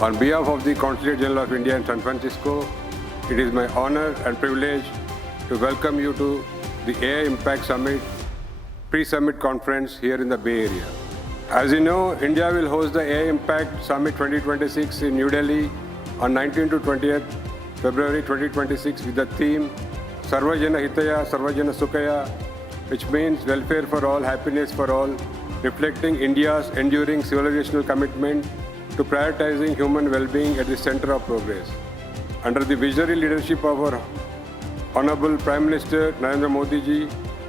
On behalf of the Consulate General of India in San Francisco, it is my honor and privilege to welcome you to the AI Impact Summit pre-summit conference here in the Bay Area. As you know, India will host the AI Impact Summit 2026 in New Delhi on 19 to 20th February 2026 with the theme Sarvajana Hitaya, Sarvajana Sukhaya, which means welfare for all, happiness for all, reflecting India's enduring civilizational commitment to prioritizing human well-being at the center of progress. Under the visionary leadership of our Hon'ble Prime Minister Narendra Modi ji,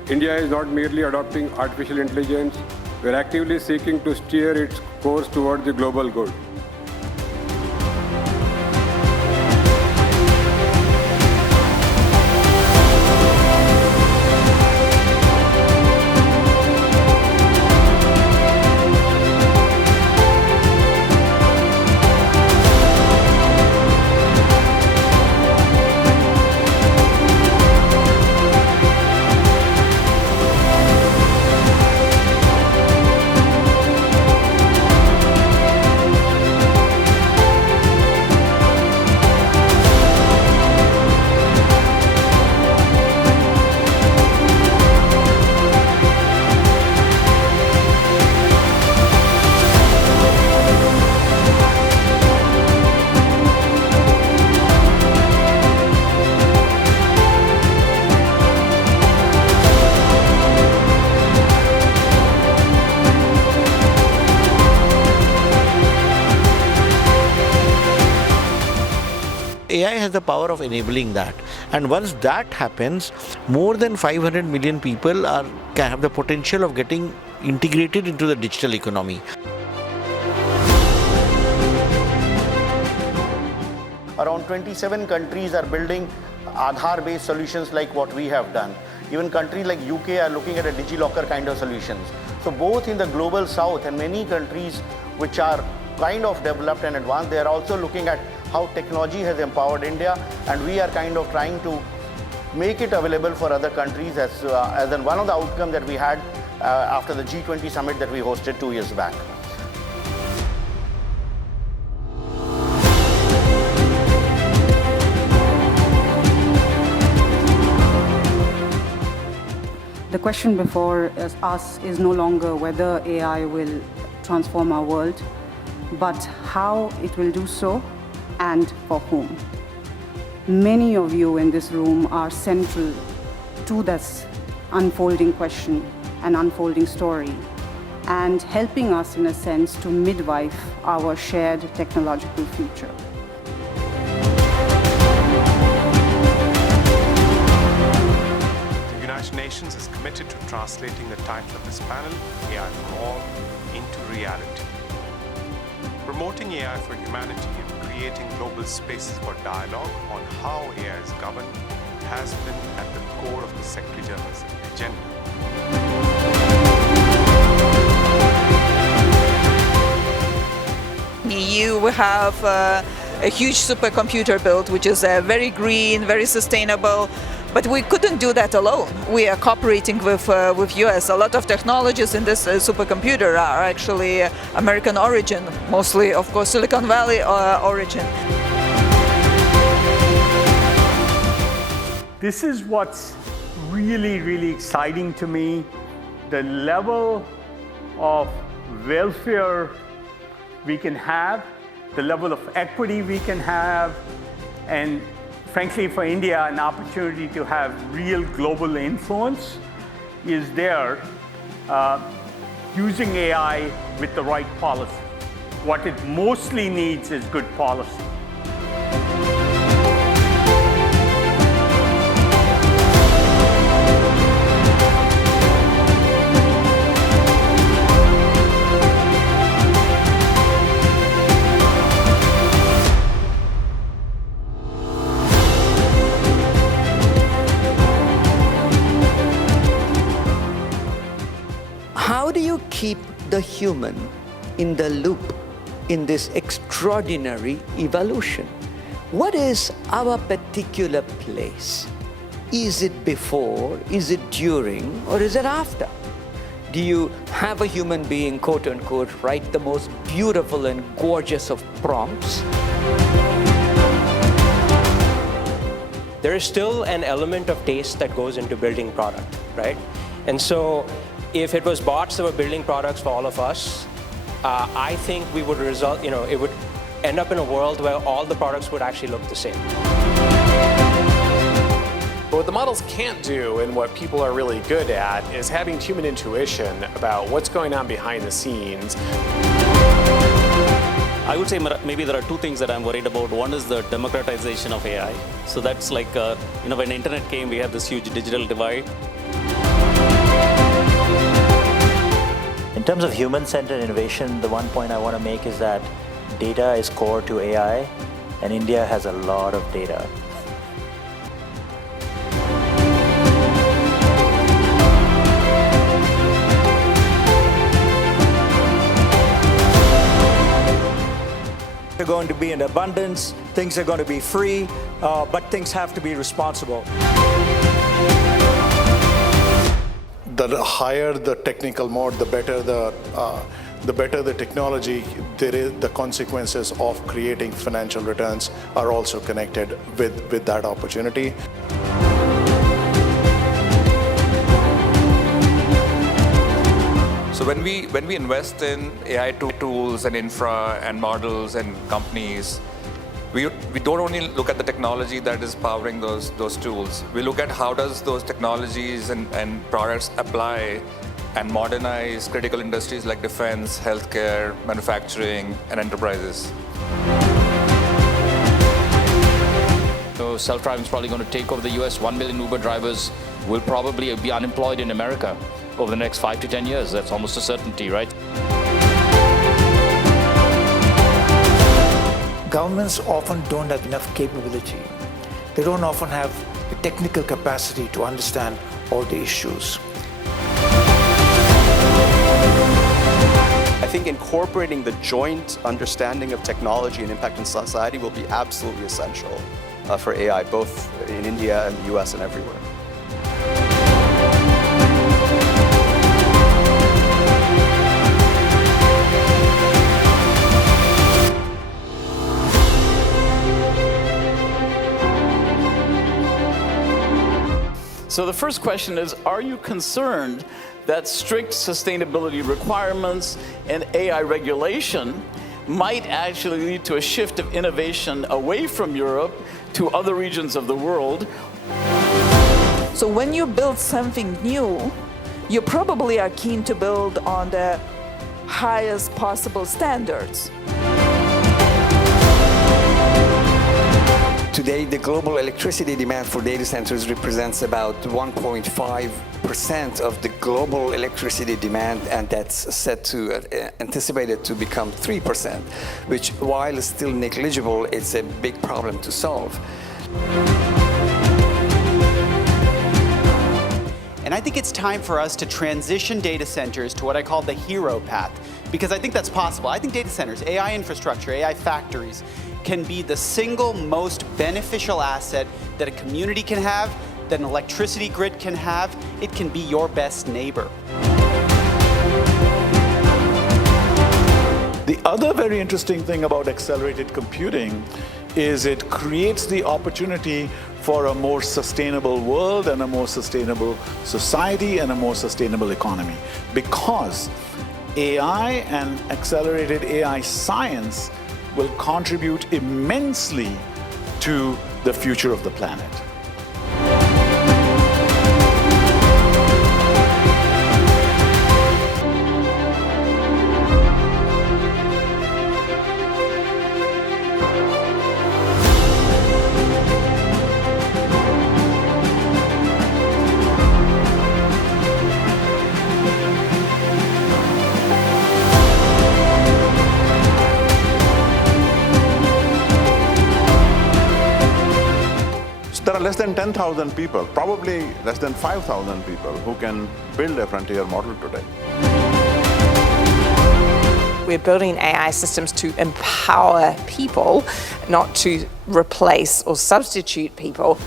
India is not merely adopting artificial intelligence, we are actively seeking to steer its course toward the global good. AI has the power of enabling that, and once that happens, more than 500 million people can have the potential of getting integrated into the digital economy. Around 27 countries are building Aadhaar-based solutions like what we have done. Even countries like UK are looking at a DigiLocker kind of solutions. So both in the global south and many countries which are kind of developed and advanced, they are also looking at how technology has empowered India, and we are kind of trying to make it available for other countries as one of the outcomes that we had after the G20 summit that we hosted 2 years back. The question before us is no longer whether AI will transform our world, but how it will do so and for whom. Many of you in this room are central to this unfolding question and unfolding story, and helping us in a sense to midwife our shared technological future. The United Nations is committed to translating the title of this panel, AI for All, into reality. Promoting AI for humanity and creating global spaces for dialogue on how AI is governed has been at the core of the Secretary General's agenda. We have a huge supercomputer built, which is very green, very sustainable. But we couldn't do that alone. We are cooperating with US. A lot of technologies in this supercomputer are actually American origin, mostly, of course, Silicon Valley origin. This is what's really, really exciting to me. The level of welfare we can have, the level of equity we can have, and frankly, for India, an opportunity to have real global influence is there using AI with the right policy. What it mostly needs is good policy. How do you keep the human in the loop in this extraordinary evolution? What is our particular place? Is it before, is it during, or is it after? do you have a human being, quote unquote, write the most beautiful and gorgeous of prompts? There is still an element of taste that goes into building product, right? And so if it was bots that were building products for all of us, I think we would result, it would end up in a world where all the products would actually look the same. But what the models can't do, and what people are really good at, is having human intuition about what's going on behind the scenes. I would say maybe there are two things that I'm worried about. One is the democratization of AI. So that's like, when the internet came, we had this huge digital divide. In terms of human-centered innovation, the one point I want to make is that data is core to AI, and India has a lot of data. They're going to be in abundance, things are going to be free, but things have to be responsible. The higher the technical mode, the better the technology. The consequences of creating financial returns are also connected with that opportunity. So when we invest in AI tools and infra and models and companies, we don't only look at the technology that is powering those tools. We look at how does those technologies and products apply and modernize critical industries like defense, healthcare, manufacturing, and enterprises. So self-driving is probably going to take over the US. 1 million Uber drivers will probably be unemployed in America over the next 5 to 10 years. That's almost a certainty, right? Governments often don't have enough capability. They don't often have the technical capacity to understand all the issues. I think incorporating the joint understanding of technology and impact on society will be absolutely essential for AI, both in India and the US and everywhere. So the first question is, are you concerned that strict sustainability requirements and AI regulation might actually lead to a shift of innovation away from Europe to other regions of the world? So when you build something new, you probably are keen to build on the highest possible standards. Today, the global electricity demand for data centers represents about 1.5% of the global electricity demand, and that's set to anticipated to become 3%, which, while still negligible, it's a big problem to solve. And I think it's time for us to transition data centers to what I call the hero path, because I think that's possible. I think data centers, AI infrastructure, AI factories, can be the single most beneficial asset that a community can have, that an electricity grid can have. It can be your best neighbor. The other very interesting thing about accelerated computing is it creates the opportunity for a more sustainable world and a more sustainable society and a more sustainable economy, because AI and accelerated AI science will contribute immensely to the future of the planet. There are less than 10,000 people, probably less than 5,000 people who can build a frontier model today. We're building AI systems to empower people, not to replace or substitute people.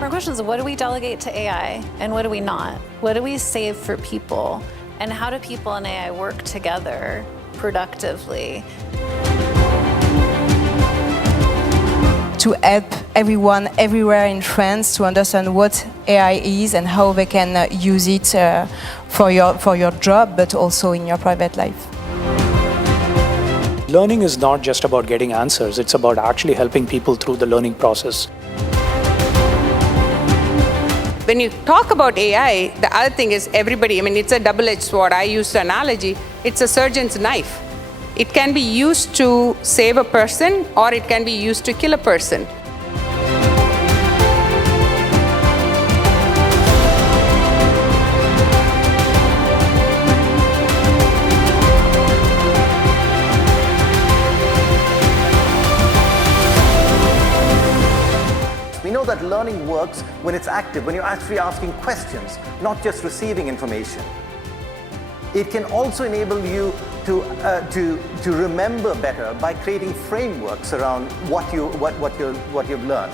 My question is, what do we delegate to AI and what do we not? What do we save for people? And how do people and AI work together productively? To help everyone everywhere in France to understand what AI is and how they can use it for your job, but also in your private life. Learning is not just about getting answers, it's about actually helping people through the learning process. When you talk about AI, the other thing is everybody, it's a double-edged sword. I use the analogy, it's a surgeon's knife. It can be used to save a person or it can be used to kill a person. We know that learning works when it's active, when you're actually asking questions, not just receiving information. It can also enable you to remember better by creating frameworks around what you've learned.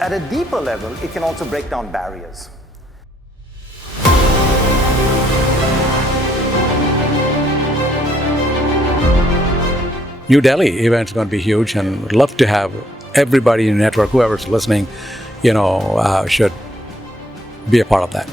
At a deeper level, it can also break down barriers. New Delhi event is going to be huge, and would love to have everybody in the network, whoever's listening, should be a part of that.